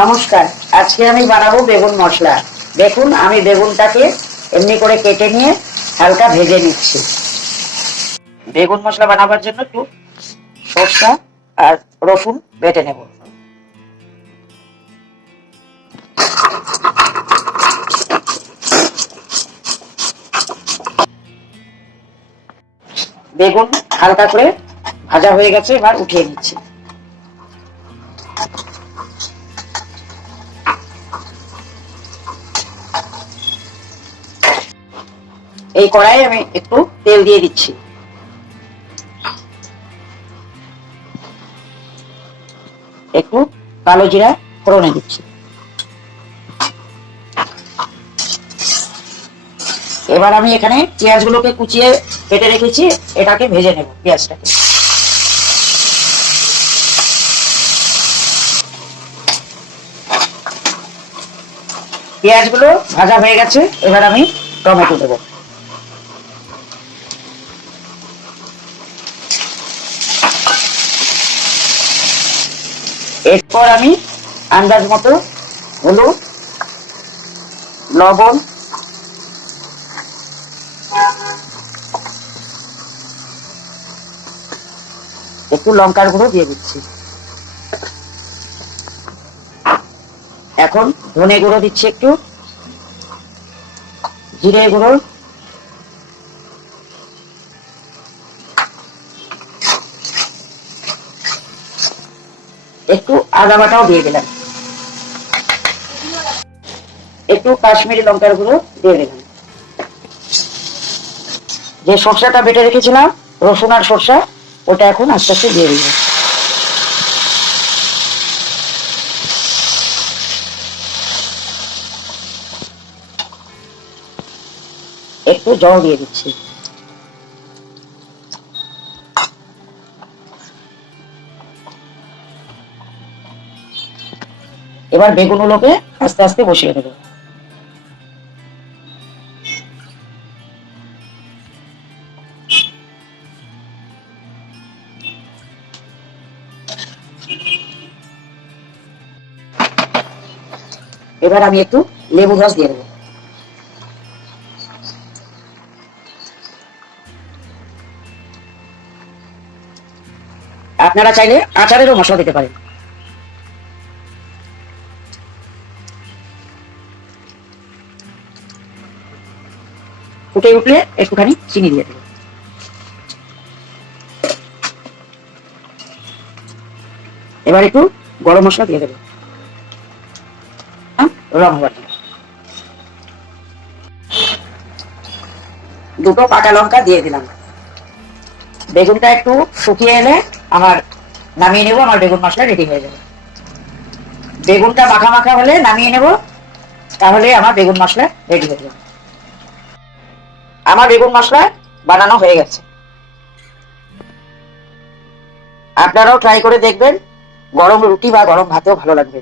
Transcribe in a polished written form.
নমস্কার, আজকে আমি বানাবো বেগুন মশলা। দেখুন, আমি বেগুনটাকে এমনি করে কেটে নিয়ে হালকা ভেজে নিচ্ছি। বেগুন মশলা বানাবার জন্য একটু সরষা আর রসুন বেটে নেব। বেগুন হালকা করে ভাজা হয়ে গেছে, এবার উঠিয়ে নিচ্ছি। এই কড়াইয়ে আমি একটু তেল দিয়ে দিচ্ছি। একটু কালো জিরা ফোড়নে দিচ্ছি। এবার আমি এখানে পেঁয়াজগুলোকে কুচিয়ে কেটে রেখেছি, এটাকে ভেজে নেব। পেঁয়াজটাকে পেঁয়াজগুলো ভাজা হয়ে গেছে, এবার আমি টমেটো দেবো। এরপর আমি আন্দাজ মতো হলুদ, লবণ, একটু লঙ্কার গুঁড়ো দিয়ে দিচ্ছি। এখন ধনে গুঁড়ো দিচ্ছি, একটু জিরে গুঁড়ো, একটু আদা বাটাও দিয়ে দিলাম, একটু কাশ্মীরি লঙ্কার গুঁড়ো দিয়ে দিলাম। যে সরষাটা বেটে রেখেছিলাম, রসুন আর সরষা, ওটা এখন আস্তে আস্তে দিয়ে দিলাম। একটু জল দিয়ে দিচ্ছি। এবার বেগুনগুলোকে আস্তে আস্তে বসিয়ে দেবো। এবার আমি একটু লেবু রস দিয়ে দেবো। আপনারা চাইলে আচারেরও মশলা দিতে পারেন। ফুটে উঠলে একটুখানি চিনি দিয়ে দেবো। এবার একটু গরম মশলা দিয়ে দেবো, রং হবার জন্য। দুটো কাঁচা লঙ্কা দিয়ে দিলাম। বেগুনটা একটু শুকিয়ে এলে আমার নামিয়ে নেবো, আমার বেগুন মশলা রেডি হয়ে যাবে। বেগুনটা মাখা মাখা হলে নামিয়ে নেব, তাহলে আমার বেগুন মশলা রেডি হয়ে যাবে। আমার বেগুন মশলা বানানো হয়ে গেছে। আপনারাও ট্রাই করে দেখবেন, গরম রুটি বা গরম ভাতেও ভালো লাগবে।